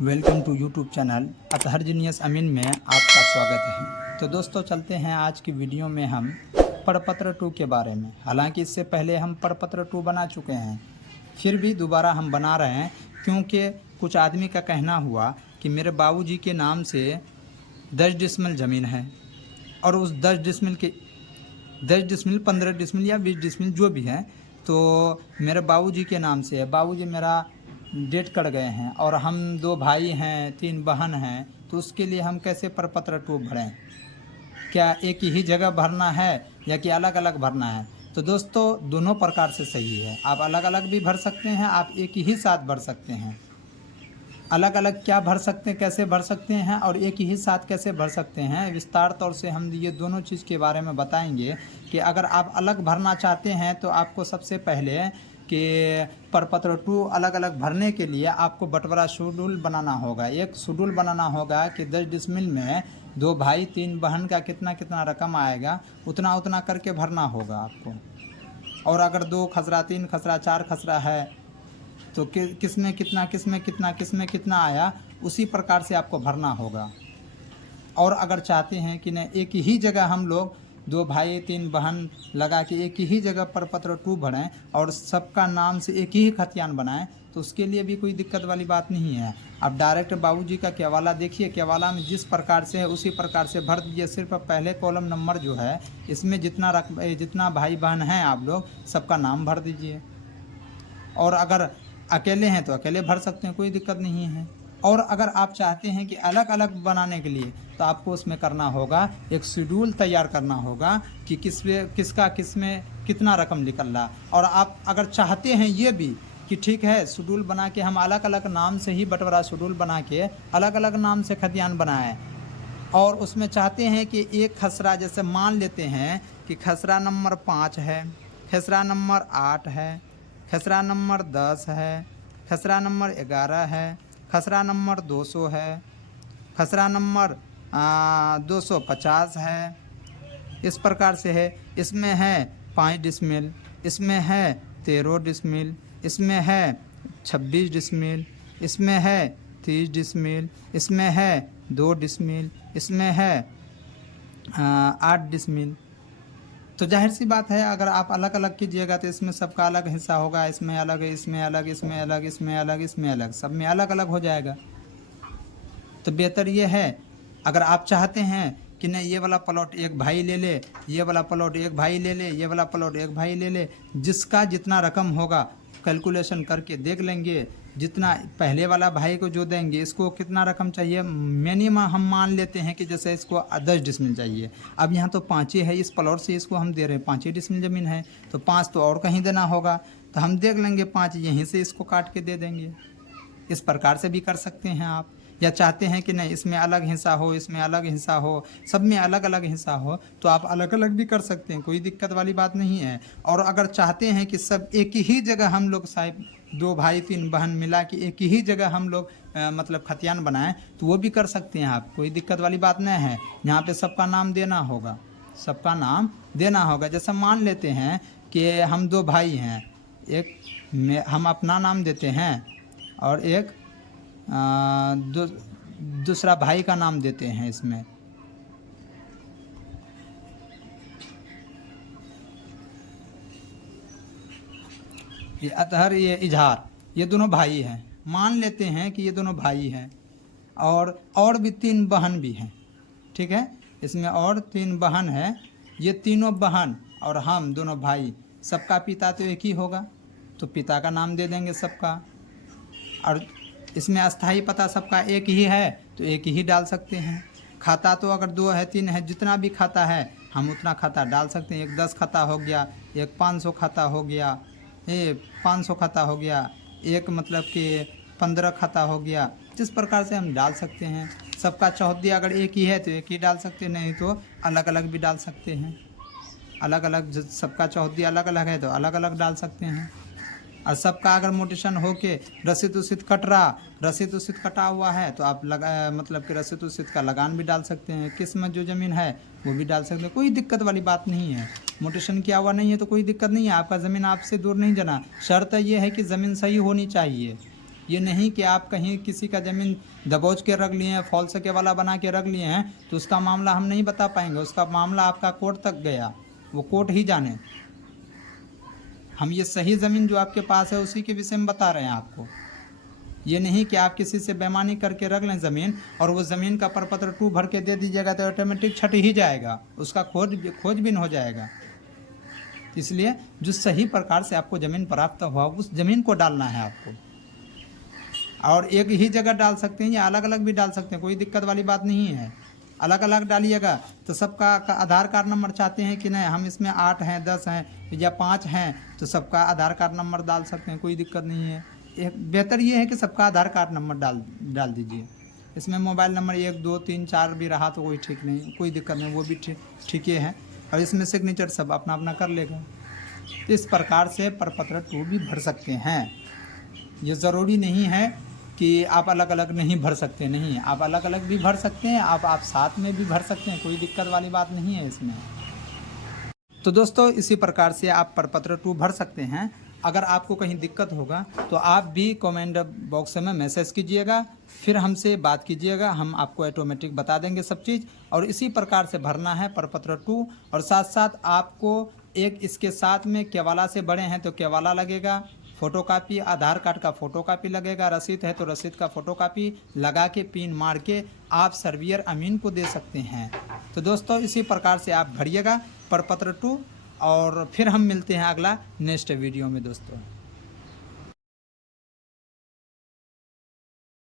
Welcome to YouTube channel Athar genius Amin में आपका स्वागत है। तो दोस्तों चलते हैं आज की वीडियो में हम प्रपत्र 2 के बारे में। हालांकि इससे पहले हम प्रपत्र 2 बना चुके हैं, फिर भी दोबारा हम बना रहे हैं क्योंकि कुछ आदमी का कहना हुआ कि मेरे बाबूजी के नाम से 10 डिसमिल ज़मीन है और उस 10 डिसमिल 15 डिसमिल या 20 डिसमिल जो भी है तो मेरे बाबूजी के नाम से है। बाबूजी मेरा डेट कर गए हैं और हम 2 भाई हैं, 3 बहन हैं, तो उसके लिए हम कैसे प्रपत्र 2 भरें? क्या एक ही जगह भरना है या कि अलग अलग भरना है? तो दोस्तों दोनों प्रकार से सही है। आप अलग अलग भी भर सकते हैं, आप एक ही साथ भर सकते हैं। अलग अलग क्या भर सकते हैं, कैसे भर सकते हैं और एक ही साथ कैसे भर सकते हैं, विस्तार तौर से हम ये दोनों चीज़ के बारे में बताएंगे। कि अगर आप अलग भरना चाहते हैं तो आपको सबसे पहले कि प्रपत्र 2 अलग अलग भरने के लिए आपको बंटवारा शेड्यूल बनाना होगा। एक शेड्यूल बनाना होगा कि 10 डिसमिल में 2 भाई 3 बहन का कितना कितना रकम आएगा, उतना उतना करके भरना होगा आपको। और अगर 2 खसरा, 3 खसरा, 4 खसरा है तो किसमें कितना आया, उसी प्रकार से आपको भरना होगा। और अगर चाहते हैं कि नहीं एक ही जगह हम लोग 2 भाई 3 बहन लगा के एक ही जगह प्रपत्र 2 भरें और सबका नाम से एक ही खतियान बनाएं, तो उसके लिए भी कोई दिक्कत वाली बात नहीं है। अब डायरेक्ट बाबूजी का केवाला देखिए, केवाला में जिस प्रकार से है उसी प्रकार से भर दीजिए। सिर्फ पहले कॉलम नंबर जो है इसमें जितना भाई बहन हैं आप लोग सबका नाम भर दीजिए। और अगर अकेले हैं तो अकेले भर सकते हैं, कोई दिक्कत नहीं है। और अगर आप चाहते हैं कि अलग अलग बनाने के लिए तो आपको उसमें करना होगा, एक शेड्यूल तैयार करना होगा कि किसमें कितना रकम निकल रहा। और आप अगर चाहते हैं ये भी कि ठीक है शेड्यूल बना के हम अलग अलग नाम से ही बंटवारा शेड्यूल बना के अलग अलग नाम से खतियान बनाएं, और उसमें चाहते हैं कि एक खसरा, जैसे मान लेते हैं कि खसरा नंबर 5 है, खसरा नंबर 8 है, खसरा नंबर 10 है, खसरा नंबर 11 है, खसरा नंबर 200 है, खसरा नंबर 250 है, इस प्रकार से है। इसमें है 5 डिसमिल, इसमें है 13 डिसमिल, इसमें है 26 डिसमिल, इसमें है 30 डिसमिल, इसमें है 2 डिसमिल, इसमें है 8 डिसमिल। तो जाहिर सी बात है अगर आप अलग अलग कीजिएगा तो इसमें सबका अलग हिस्सा होगा, इसमें अलग, इसमें अलग, इसमें अलग, इसमें अलग, इसमें अलग, सब में अलग अलग हो जाएगा। तो बेहतर ये है, अगर आप चाहते हैं कि नहीं ये वाला प्लॉट एक भाई ले ले, ये वाला प्लॉट एक भाई ले ले, ये वाला प्लॉट एक भाई ले ले, जिसका जितना रकम होगा कैलकुलेशन करके देख लेंगे। जितना पहले वाला भाई को जो देंगे इसको कितना रकम चाहिए, मिनिमम हम मान लेते हैं कि जैसे इसको 10 डिसमिल चाहिए। अब यहाँ तो 5 ही है, इस प्लॉट से इसको हम दे रहे हैं 5 ही डिसमिल ज़मीन है, तो 5 तो और कहीं देना होगा, तो हम देख लेंगे 5 यहीं से इसको काट के दे देंगे। इस प्रकार से भी कर सकते हैं आप। या चाहते हैं कि नहीं इसमें अलग हिस्सा हो, इसमें अलग हिस्सा हो, सब में अलग अलग हिस्सा हो, तो आप अलग अलग भी कर सकते हैं, कोई दिक्कत वाली बात नहीं है। और अगर चाहते हैं कि सब एक ही जगह हम लोग साहब 2 भाई 3 बहन मिला के एक ही जगह हम लोग मतलब खतियान बनाएं, तो वो भी कर सकते हैं आप, कोई दिक्कत वाली बात नहीं है। यहाँ पे सबका नाम देना होगा, सबका नाम देना होगा। जैसे मान लेते हैं कि हम 2 भाई हैं, एक में हम अपना नाम देते हैं और एक दूसरा भाई का नाम देते हैं। इसमें ये अतहर, ये इजहार, ये दोनों भाई हैं। मान लेते हैं कि ये दोनों भाई हैं और भी 3 बहन भी हैं, ठीक है। इसमें और 3 बहन है, ये तीनों बहन और हम दोनों भाई, सबका पिता तो एक ही होगा, तो पिता का नाम दे देंगे सबका। और इसमें अस्थाई पता सबका एक ही है तो एक ही डाल सकते हैं। खाता तो अगर 2 है 3 है, जितना भी खाता है हम उतना खाता डाल सकते हैं। एक 10 खाता हो गया, एक 500 खाता हो गया, 500 खाता हो गया, एक मतलब कि 15 खाता हो गया, जिस प्रकार से हम डाल सकते हैं। सबका चौहद्दी अगर एक ही है तो एक ही डाल सकते हैं, नहीं तो अलग अलग भी डाल सकते हैं। अलग अलग सबका चौहद्दी अलग अलग है तो अलग अलग डाल सकते हैं। और सबका अगर मोटेशन हो के रसीद उसीद रसीद उसीद कटा हुआ है तो आप मतलब कि रसीद उसीद का लगान भी डाल सकते हैं। किस्मत जो ज़मीन है वो भी डाल सकते हैं, कोई दिक्कत वाली बात नहीं है। मोटेशन किया हुआ नहीं है तो कोई दिक्कत नहीं है, आपका ज़मीन आपसे दूर नहीं जाना। शर्त ये है कि ज़मीन सही होनी चाहिए, ये नहीं कि आप कहीं किसी का ज़मीन दबोच के रख लिए हैं, फॉल सके वाला बना के रख लिए हैं, तो उसका मामला हम नहीं बता पाएंगे। उसका मामला आपका कोर्ट तक गया, वो कोर्ट ही जाने। हम ये सही ज़मीन जो आपके पास है उसी के विषय में बता रहे हैं आपको। ये नहीं कि आप किसी से बेईमानी करके रख लें ज़मीन और वो ज़मीन का प्रपत्र 2 भर के दे दीजिएगा तो ऑटोमेटिक छट ही जाएगा, उसका खोजबीन हो जाएगा। इसलिए जो सही प्रकार से आपको ज़मीन प्राप्त हुआ उस ज़मीन को डालना है आपको। और एक ही जगह डाल सकते हैं या अलग अलग भी डाल सकते हैं, कोई दिक्कत वाली बात नहीं है। अलग अलग डालिएगा तो सबका आधार कार्ड नंबर चाहते हैं कि नहीं, हम इसमें 8 हैं, 10 हैं या 5 हैं, तो सबका आधार कार्ड नंबर डाल सकते हैं, कोई दिक्कत नहीं है। एक बेहतर ये है कि सबका आधार कार्ड नंबर डाल दीजिए। इसमें मोबाइल नंबर 1, 2, 3, 4 भी रहा तो कोई ठीक नहीं, कोई दिक्कत नहीं, वो भी ठीक ही है। और इसमें सिग्नेचर सब अपना अपना कर लेगा। इस प्रकार से प्रपत्र 2 भी भर सकते हैं। ये ज़रूरी नहीं है कि आप अलग अलग नहीं भर सकते, नहीं, आप अलग अलग भी भर सकते हैं, आप साथ में भी भर सकते हैं, कोई दिक्कत वाली बात नहीं है इसमें। तो दोस्तों इसी प्रकार से आप प्रपत्र 2 भर सकते हैं। अगर आपको कहीं दिक्कत होगा तो आप भी कमेंट बॉक्स में मैसेज कीजिएगा, फिर हमसे बात कीजिएगा, हम आपको ऑटोमेटिक बता देंगे सब चीज़। और इसी प्रकार से भरना है प्रपत्र 2। और साथ साथ आपको एक इसके साथ में केवाला से बड़े हैं तो केवाला लगेगा, फ़ोटोकॉपी, आधार कार्ड का फ़ोटोकॉपी लगेगा, रसीद है तो रसीद का फ़ोटोकॉपी लगा के पिन मार के आप सर्वियर अमीन को दे सकते हैं। तो दोस्तों इसी प्रकार से आप भरिएगा प्रपत्र 2 और फिर हम मिलते हैं अगला नेक्स्ट वीडियो में दोस्तों।